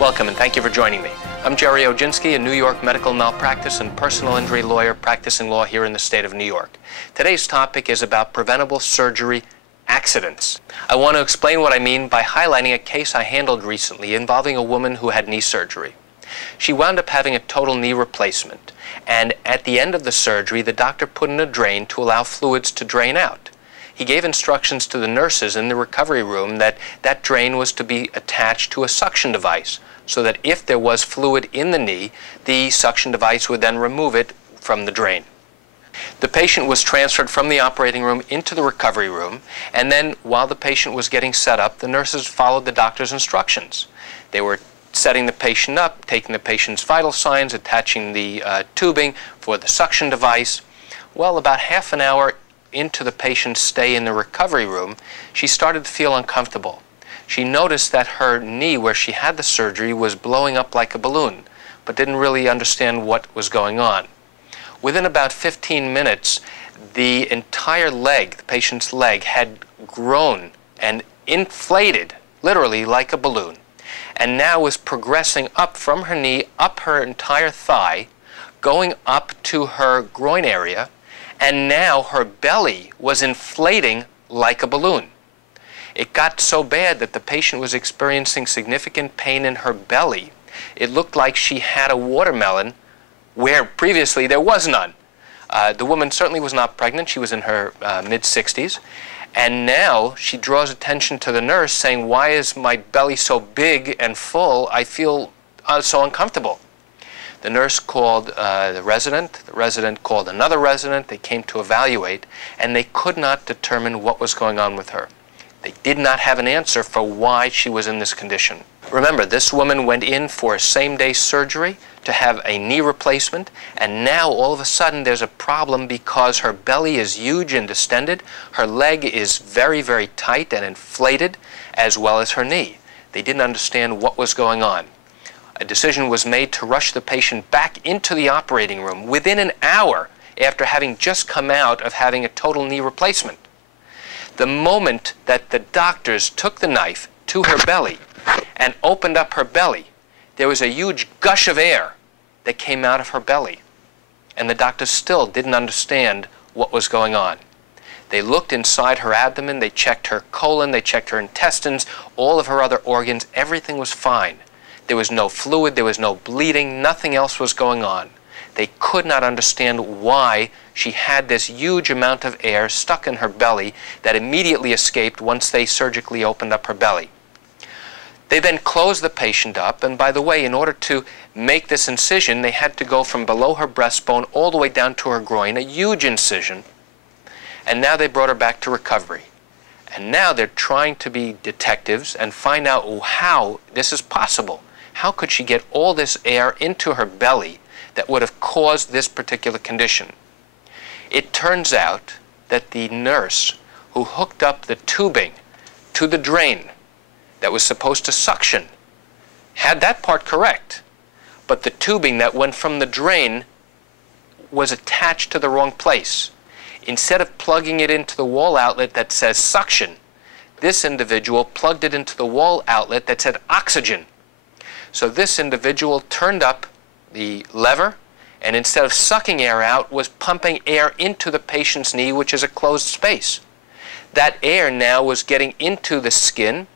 Welcome and thank you for joining me. I'm Gerry Oginski, a New York medical malpractice and personal injury lawyer practicing law here in the state of New York. Today's topic is about preventable surgery accidents. I want to explain what I mean by highlighting a case I handled recently involving a woman who had knee surgery. She wound up having a total knee replacement, and at the end of the surgery, the doctor put in a drain to allow fluids to drain out. He gave instructions to the nurses in the recovery room that that drain was to be attached to a suction device, so that if there was fluid in the knee, the suction device would then remove it from the drain. The patient was transferred from the operating room into the recovery room, and then while the patient was getting set up, the nurses followed the doctor's instructions. They were setting the patient up, taking the patient's vital signs, attaching the tubing for the suction device. Well, about half an hour into the patient's stay in the recovery room, she started to feel uncomfortable. She noticed that her knee, where she had the surgery, was blowing up like a balloon, but didn't really understand what was going on. Within about 15 minutes, the entire leg, the patient's leg, had grown and inflated, literally like a balloon, and now was progressing up from her knee, up her entire thigh, going up to her groin area, and now her belly was inflating like a balloon. It got so bad that the patient was experiencing significant pain in her belly. It looked like she had a watermelon where previously there was none. The woman certainly was not pregnant. She was in her mid-60s. And now she draws attention to the nurse saying, "Why is my belly so big and full? I feel so uncomfortable." The nurse called the resident called another resident. They came to evaluate, and they could not determine what was going on with her. They did not have an answer for why she was in this condition. Remember, this woman went in for a same-day surgery to have a knee replacement, and now all of a sudden there's a problem because her belly is huge and distended, her leg is very, very tight and inflated, as well as her knee. They didn't understand what was going on. A decision was made to rush the patient back into the operating room within an hour after having just come out of having a total knee replacement. The moment that the doctors took the knife to her belly and opened up her belly, there was a huge gush of air that came out of her belly. And the doctors still didn't understand what was going on. They looked inside her abdomen, they checked her colon, they checked her intestines, all of her other organs, everything was fine. There was no fluid, there was no bleeding, nothing else was going on. They could not understand why she had this huge amount of air stuck in her belly that immediately escaped once they surgically opened up her belly. They then closed the patient up, and by the way, in order to make this incision, they had to go from below her breastbone all the way down to her groin, a huge incision, and now they brought her back to recovery. And now they're trying to be detectives and find out how this is possible. How could she get all this air into her belly that would have caused this particular condition? It turns out that the nurse who hooked up the tubing to the drain that was supposed to suction had that part correct, but the tubing that went from the drain was attached to the wrong place. Instead of plugging it into the wall outlet that says suction, this individual plugged it into the wall outlet that said oxygen. So this individual turned up the lever, and instead of sucking air out, was pumping air into the patient's knee, which is a closed space. That air now was getting into the skin.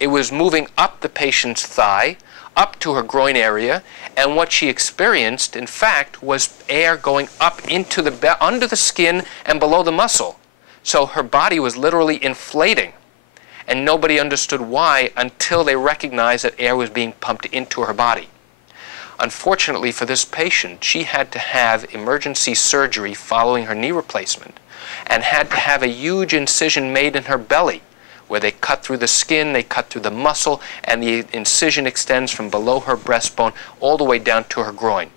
It was moving up the patient's thigh, up to her groin area, and what she experienced, in fact, was air going up into under the skin and below the muscle. So her body was literally inflating, and nobody understood why until they recognized that air was being pumped into her body. Unfortunately for this patient, she had to have emergency surgery following her knee replacement and had to have a huge incision made in her belly where they cut through the skin, they cut through the muscle, and the incision extends from below her breastbone all the way down to her groin.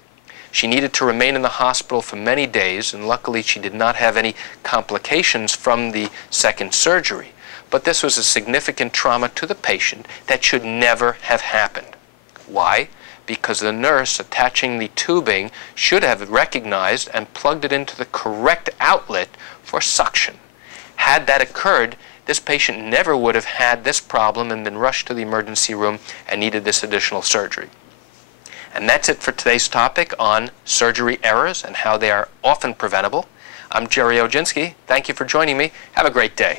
She needed to remain in the hospital for many days, and luckily she did not have any complications from the second surgery. But this was a significant trauma to the patient that should never have happened. Why? Because the nurse attaching the tubing should have recognized and plugged it into the correct outlet for suction. Had that occurred, this patient never would have had this problem and been rushed to the emergency room and needed this additional surgery. And that's it for today's topic on surgery errors and how they are often preventable. I'm Gerry Oginski. Thank you for joining me. Have a great day.